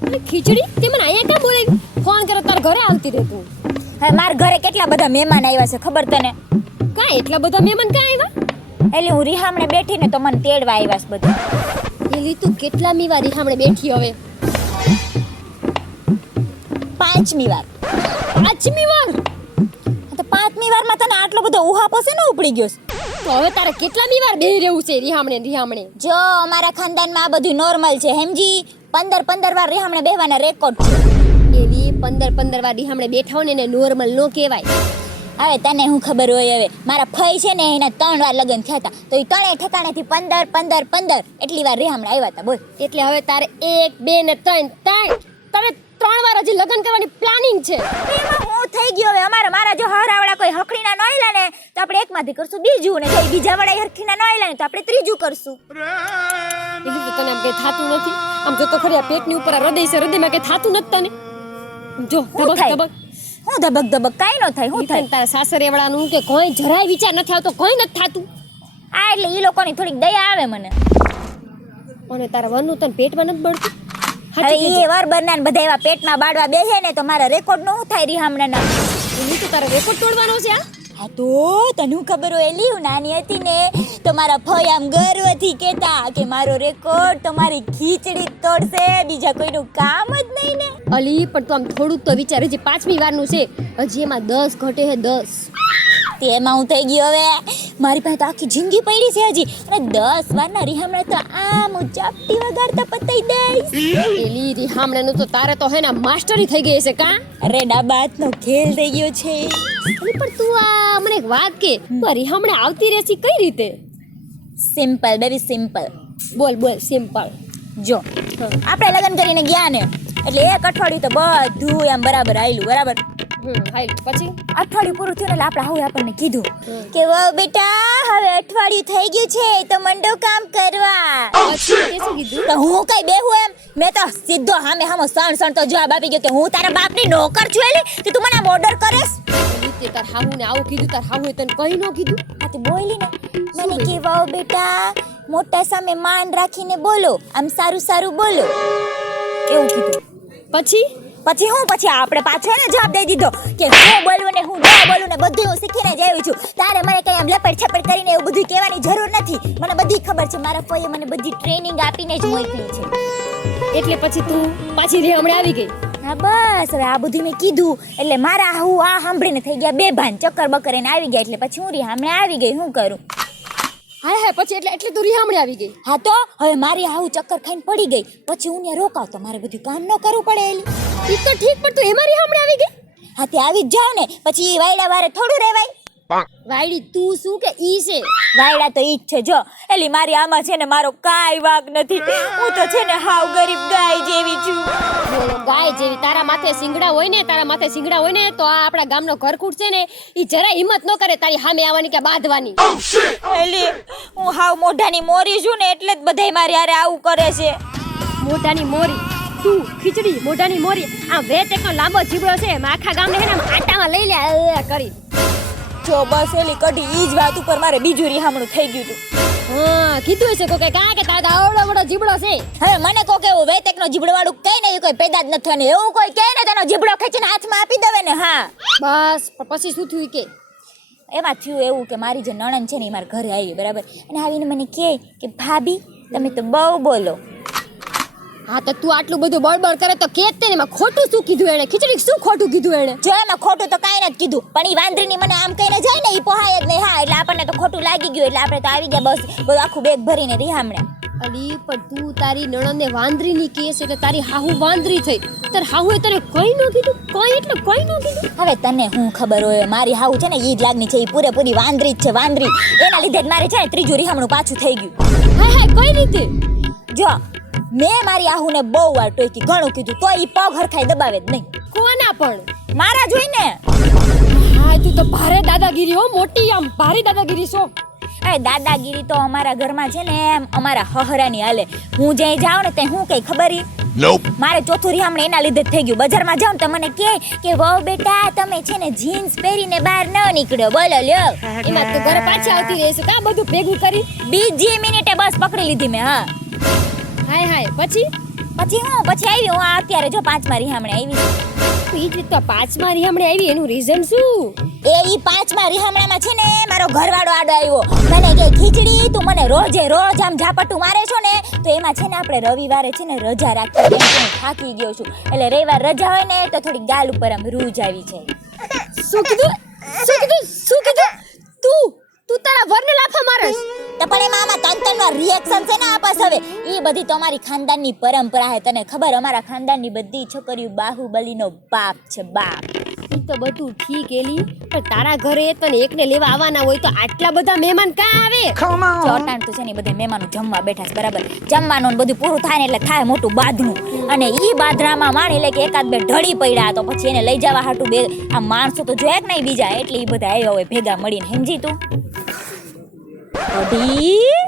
ખીચડી તે મને અહીંયા ક્યાં બોલાવી? ફોન કરે તારા ઘરે આવતી રહે તું. હવે મારા ઘરે કેટલા બધા મહેમાન આવ્યા છે ખબર તને? કાંઈ એટલા બધા મહેમાન કાં આવ્યા? એટલે હું રિહામણે બેઠી ને તો મને તેડવા આવ્યા છે બધા. એલી તું કેટલામી વાર હમણે બેઠી હવે? 5મી વાર. 5મી વાર? તો 5મી વારમાં તને આટલો બધો ઉહાપો છે ને ઉપડી ગયો છે? તો હવે તારે કેટલામી વાર બેહી રહેવું છે રિહામણે? જો અમારા ખાનદાનમાં આ બધું નોર્મલ છે હેમજી. 15 વાર રિહામણે બેહવાના રેકોર્ડ છે. એવી 15 વાર રિહામણે બેઠા હોય ને એને નોર્મલ નો કહેવાય. હવે તને હું ખબર હોય? હવે મારા ફઈ છે ને એના 3 વાર લગ્ન થયા હતા તો એ 3 ઠેકાણેથી 15 એટલી વાર રિહામણે આવ્યા હતા. બોલ. એટલે હવે તારે 1 2 ને 3 તારે 3 વાર હજી લગ્ન કરવાની પ્લાનિંગ છે. એમાં હું થઈ ગયો હવે? મારા જો હરાવડા કોઈ હખડીના ન આયલા ને તો આપણે એકમાંથી કરશું બીજું, ને જો બીજા વડા હરખીના ન આયલા ને તો આપણે ત્રીજું કરશું. બીજું તો તને આમ કઈ થાતું નથી? આમ જો તો ખરી આ પેટની ઉપર આ હૃદય છે, હૃદયમાં કઈ થાતું નથી તને? જો હું થાય? ધબક હું ધબક કાઈ ન થાય. હું થાય? તારા સાસરેવાળાનું કે કોઈ જરાય વિચાર નથી આવતો, કોઈ નથી થાતું. આ એટલે ઈ લોકોની થોડીક દયા આવે મને. અને તારા વનનું તને પેટમાં નથી બળતું? હવે ઈ વર બરનાન બધા એવા પેટમાં બાળવા બેસે ને તો મારા રેકોર્ડ નો હું થાય રિહામણાના? એની તો તારો રેકોર્ડ તોડવાનો છે આ? હા તો તને ખબર હોય? એલી હું નાની હતી ને તો મારા ફઈ આમ ગર્વથી કહેતા કે મારો રેકોર્ડ તમારી ખીચડી તોડશે, બીજા કોઈનું કામ જ નહીં ને. અલી પણ તું આમ થોડુંક તો વિચાર, હજી 5મી વારનું છે, હજી એમાં 10 ઘટે છે 10. તેમાં હું થઈ ગયો હવે? મારી પાસે તો આખી જિંદગી પડી છે હજી, અને 10 વારના રિહામણા તો આમ હું ચાપટી વગાડતા પતાઈ દઈશ. એલી રિહામણાનું તો તારે તો હે ને માસ્ટરી થઈ ગઈ છે કાં? અરે ડાબાતનો ખેલ થઈ ગયો છે. અલી પણ તું આ મને એક વાત કે, તું આ રિહામણે આવતી રહેશી કઈ રીતે? Simple baby simple. બોલ સિમ્પલ. જો આપણે લગ્ન કરીને ગયા ને એટલે 1 અઠવાડિયું તો બધું એમ બરાબર આયલું, બરાબર. હાલ પછી અઠવાડિયું પૂરું થયું એટલે આપણે હવે આપણને કીધું કે વાહ બેટા હવે અઠવાડિયું થઈ ગયું છે તો મંડો કામ કરવા. પછી તે શું કીધું? તો હું કઈ બેહું એમ? મેં તો સીધો હામે સણ તો જવાબ આપી ગયો કે હું તારા બાપની નોકર છું એલી તો તું મને આમ ઓર્ડર કરેસ? તે તાર હાહુને આવું કીધું, તાર હાહુએ તને કઈ ન કીધું? આ તે બોલી ને મને કે વાહ બેટા મોટા સામે માન રાખીને બોલો, આમ સારું બોલો એવું કીધું. પછી પછી આપણે પાછો એને જવાબ દઈ દીધો કે હું બોલવું ને હું ન બોલું ને બધું હું શીખીને જ આવી છું. તારે મને કઈ આમ લપડ છપડ કરીને એવું બધું કહેવાની જરૂર નથી. મને બધી ખબર છે, મારા ફઈએ મને બધી ટ્રેનિંગ આપીને જ મોકલી છે. એટલે પછી તું પાછી રિહામણે આવી ગઈ? હા બસ હવે આ બધું મેં કીધું એટલે મારા હું આ સાંભળીને થઈ ગયા બેભાન, ચક્કર બકર એને આવી ગયા. એટલે પછી હું રિહામણે આવી ગઈ. શું કરું? હા પછી એટલે તું રિહામણે આવી ગઈ? હા તો હવે મારી હાવું ચક્કર ખાઈને પડી ગઈ, પછી હું ત્યાં રોકાવ તો મારે બધું કામ ન કરવું પડે એલી. ઈ તો ઠીક, પણ તું એમાં રિહામણે આવી ગઈ? હા તે આવી જ જાવ ને, પછી વાયડા વારે થોડું રહેવાય. વાયડી તું શું કે ઈ છે? વાયડા તો ઈ જ છે. જો એલી મારી આમાં છે ને મારો કાંઈ વાગ નથી. હું તો છે ને હાવ ગરીબ ગાય જેવી છું. ગાય જેવી? તારા માથે સિંગડા હોય ને તો આ આપણા ગામનો ઘરકૂટ છે ને ઈ જરા હિંમત ન કરે તારી સામે આવવાની કે બાંધવાની. એલી હું હાવ મોઢાની મોરી છું ને એટલે જ બધાય મારી હારે આવું કરે છે. મોઢાની મોરી? તું ખીચડી મોઢાની મોરી? આ વેત એકનો લાંબો જીબડો છે, આખા ગામને હે ને આટામાં લઈ લે કરી. જો બસ એલી કઢી ઈ જ વાત ઉપર મારે બીજું રિહામણું થઈ ગયું હતું. હા કીધું હશે કોકે કાં કે તારા આવડો મોટો જીબડો છે. હવે મને કોકે એવું વેતેકનો જીબડો વાળું કઈ ને કોઈ પેદા જ નથી થવાની. એવું કોઈ કહે ને તેનો જીબડો ખેંચીને હાથમાં આપી દેવે ને. હા બસ પછી શું થયું કે? એમાં થયું એવું કે મારી જે નણંદ છે ને એ મારા ઘરે આવી, બરાબર, અને આવીને મને કહે કે ભાભી તમે તો બહુ બોલો. હા તો તું આટલું બધું બળબડ કરે તો કે તે એમાં ખોટું શું કીધું એણે? ખીચડી શું ખોટું કીધું એણે? જો એમાં ખોટું તો કાંઈ નથી કીધું, પણ ઈ વાંદરીની મને આમ કહીને જાય ને ઈ પોહાય જ નહીં. હા એટલે આપણને તો ખોટું લાગી ગયું એટલે આપણે તો આવી ગયા બસ બધું આખું બેગ ભરીને રિહામણે. અલી પણ તું તારી નણંદને વાંદરીની કેસ એટલે તારી હાહુ વાંદરી થઈ. તાર હાહુએ તને કઈ ન કીધું? કઈ એટલે કઈ ન કીધું? હવે તને હું ખબર હોય? મારી હાહુ છે ને ઈ જ લાગણી છે, ઈ પૂરેપૂરી વાંદરી જ છે, વાંદરી. એના લીધે જ મારે છે ને ત્રીજું રિહામણું પાછું થઈ ગયું. હાય કઈ રીતે? જો મેં મારી આહુને બહુ વાર ટોકી, ઘણું કીધું, તો ઈ પગ હરખાઈ દબાવે જ નહીં. કોના પણ? મારા જોઈને. હા તું તો ભારે દાદાગીરી હો, મોટી આમ ભારી દાદાગીરી છો. અરે દાદાગીરી તો અમારા ઘરમાં છે ને એમ અમારા હહરાની હાલે. હું જ્યાં જાઉં ને ત્યાં હું કઈ ખબર મારે ચોથું રિહામણે એના લીધે જ થઈ ગયું. બજારમાં જાઉં તો મને કહે કે વહુ બેટા તમે છે ને જીન્સ પહેરીને બહાર ન નીકળ્યો. બોલો લ્યો. એમાં તું ઘરે પાછી આવતી રહેશે કા બધું ભેગું કરી? બીજી મિનિટે બસ પકડી લીધી મેં. હા હાય પછી પછી આવી હું આ અત્યારે જો 5મા રિહામણે આવી ઈ જ તો 5મા રિહામણે આવી એનું રીઝન શું? એ ઈ 5મા રિહામણામાં છે ને મારો ઘરવાળો આડો આવ્યો મને કે ખીચડી તું મને રોજે રોજ આમ ઝાપટું મારે છો ને તો એમાં છે ને આપણે રવિવારે છે ને રજા રાખી કેમ કે હું થાકી ગયો છું એટલે રવિવાર રજા હોય ને તો થોડી ગાલ ઉપર આમ રૂજ આવી જાય શું કીધું તું તારા વરને લાફા મારસ? તો પણ એમાં આમાં તંતનનો રિએક્શન છે ને આપસ હવે ઈ બધી તો અમારી ખાનદાનની પરંપરા છે તને ખબર અમારા ખાનદાનની બધી છોકરીઓ બાહુબલીનો બાપ છે બાપ ઈ તો બધું ઠીક એલી પણ તારા ઘરે તને એકને લેવા આવવાના હોય તો આટલા બધા મહેમાન કાં આવે? ચોટાણ તો છે ને બધા મહેમાનો જમવા બેઠા છે બરાબર જમવાનું ને બધું પૂરું થાય ને એટલે થાય મોટું બાદનું અને ઈ બાદરામાં માણી લે કે એકાદ બે ઢળી પડ્યા તો પછી એને લઈ જવા હાટું બે આ માણસો તો જોયા કે નહીં બીજા એટલે ઈ બધા આવ્યા હોય ભેગા મળીને સમજી તું અઢી